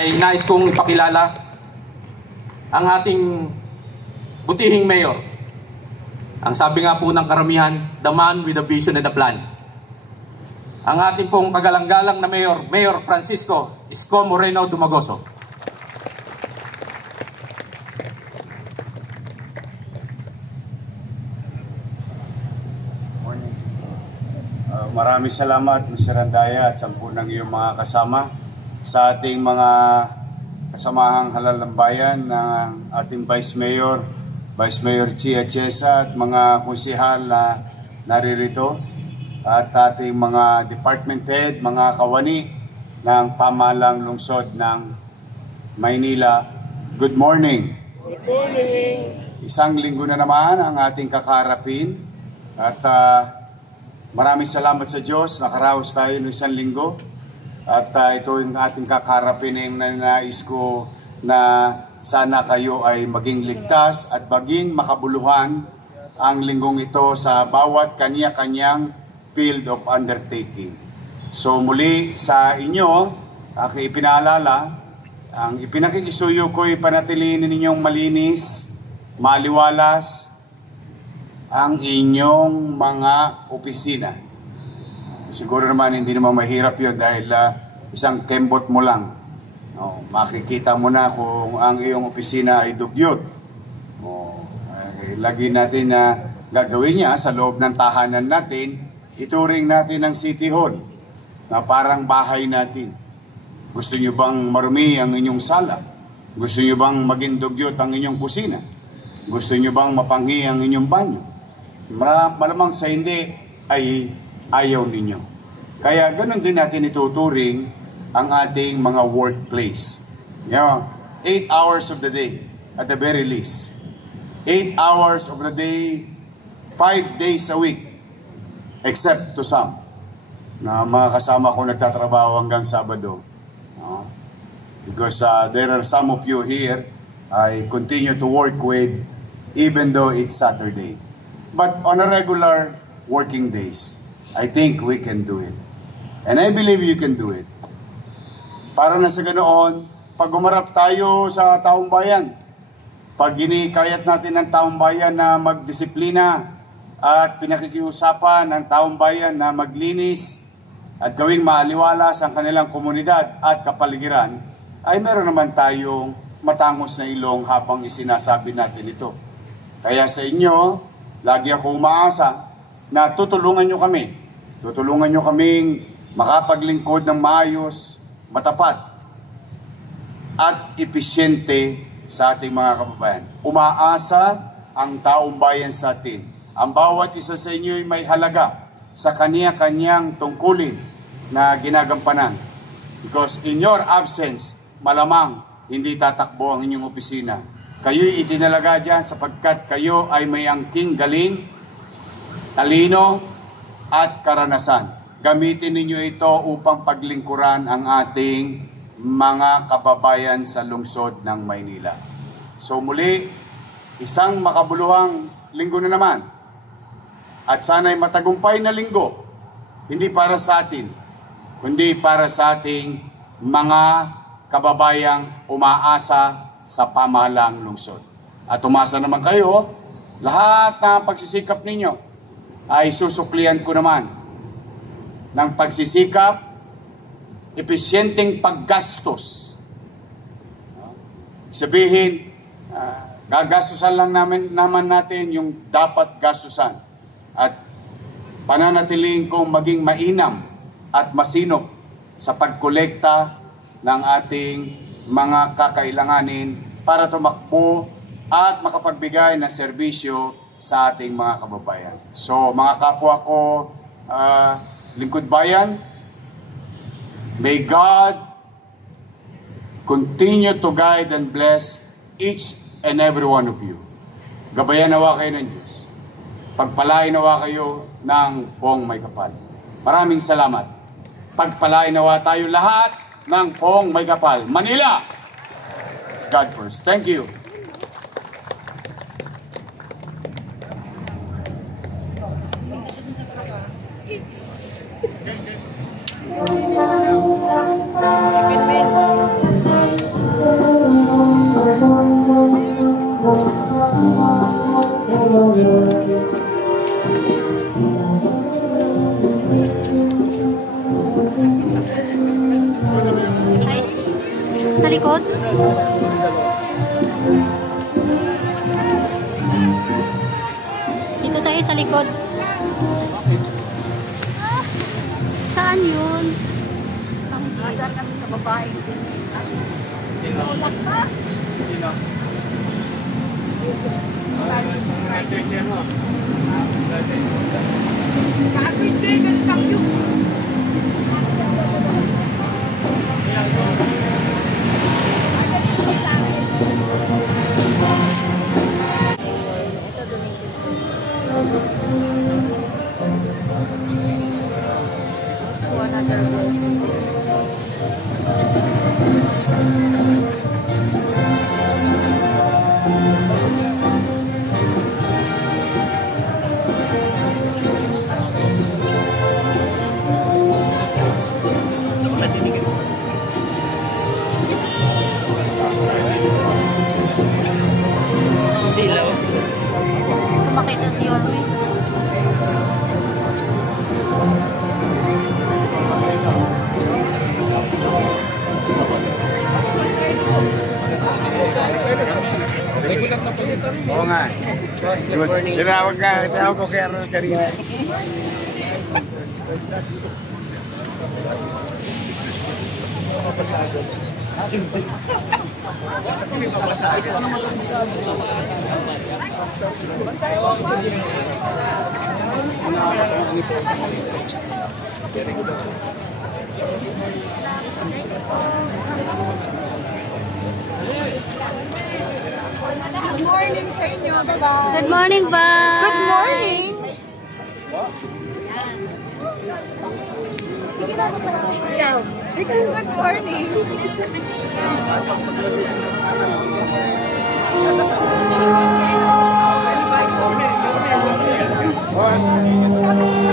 Ay nais kong ipakilala ang ating butihing mayor. Ang sabi nga po ng karamihan, the man with a vision and a plan. Ang ating pong kagalang-galang na mayor, Mayor Francisco Isko Moreno Dumagoso. Maraming salamat, Mr. Andaya, at sa ng iyong mga kasama sa ating mga kasamahang halal ng bayan ng ating Vice Mayor Chia Chesa at mga konsehal na naririto at ating mga department head, mga kawani ng pamahalang lungsod ng Maynila. Good morning. Good morning. Isang linggo na naman ang ating kakarapin at maraming salamat sa Diyos, nakaraos tayo ng isang linggo. At ito yung ating kakarapin na nais ko na sana kayo ay maging ligtas at maging makabuluhan ang linggong ito sa bawat kanya-kanyang field of undertaking. So muli sa inyo, aking ipinaalala, ang ipinakikisuyo ko ay panatilihin ninyong malinis, maliwalas, ang inyong mga opisina. Siguro naman hindi naman mahirap yun dahil isang kembot mo lang. Makikita mo na kung ang iyong opisina ay dugyot. Lagi natin na gagawin niya sa loob ng tahanan natin, ituring natin ang City Hall na parang bahay natin. Gusto niyo bang marumi ang inyong sala? Gusto niyo bang maging dugyot ang inyong kusina? Gusto niyo bang mapanghi ang inyong banyo? Malamang sa hindi ay ayaw ninyo. Kaya ganun din natin ituturing ang ating mga workplace. 8 hours of the day at the very least. 8 hours of the day, 5 days a week. Except to some na mga kasama ko nagtatrabaho hanggang Sabado. Because there are some of you here I continue to work with even though it's Saturday. But on a regular working days, I think we can do it. And I believe you can do it. Para na sa ganoon, pag umarap tayo sa taong bayan, pag ginikayat natin ng taong bayan na magdisiplina at pinakikiusapan ng taong bayan na maglinis at gawing maaliwalas ang kanilang komunidad at kapaligiran, ay meron naman tayong matangos na ilong habang isinasabi natin ito. Kaya sa inyo, lagi ako umaasa na tutulungan nyo kami. Tutulungan nyo kaming makapaglingkod ng maayos, matapat, at episyente sa ating mga kababayan. Umaasa ang taong bayan sa atin. Ang bawat isa sa inyo ay may halaga sa kanya-kanyang tungkulin na ginagampanan. Because in your absence, malamang hindi tatakbo ang inyong opisina. Kayo'y itinalaga dyan sapagkat kayo ay may angking galing, talino, at karanasan. Gamitin ninyo ito upang paglingkuran ang ating mga kababayan sa lungsod ng Maynila. So muli, isang makabuluhang linggo na naman. At sana'y matagumpay na linggo, hindi para sa atin, kundi para sa ating mga kababayang umaasa sa pamahalang lungsod. At umasa naman kayo, lahat na pagsisikap ninyo ay susuklian ko naman ng pagsisikap, episyenteng paggastos. Sabihin, gagastusan lang naman natin yung dapat gastusan at pananatilihin kong maging mainam at masinop sa pagkolekta ng ating mga kakailanganin para tumakbo at makapagbigay ng serbisyo sa ating mga kababayan. So mga kapwa ko, lingkod bayan, may God continue to guide and bless each and every one of you. Gabayan nawa kayo ng Diyos. Pagpalain nawa kayo ng Poong May Kapal. Maraming salamat. Pagpalain nawa tayo lahat ng Poong May Kapal. Manila! God first. Thank you. Minutes now. 7 minutes. likod. Dito tayo sa likod. Saan yun? Asar kami sa babae. Ulak pa. Kapit din, ganun lang yun. Another blessing. Kumakita si Yorme. Oo nga. Good. Tinawag ko kay Arnold kanina. Good morning sa inyo. Bye-bye. Good morning, ba? Good morning. Sige na, ikaw. Good morning. Oh,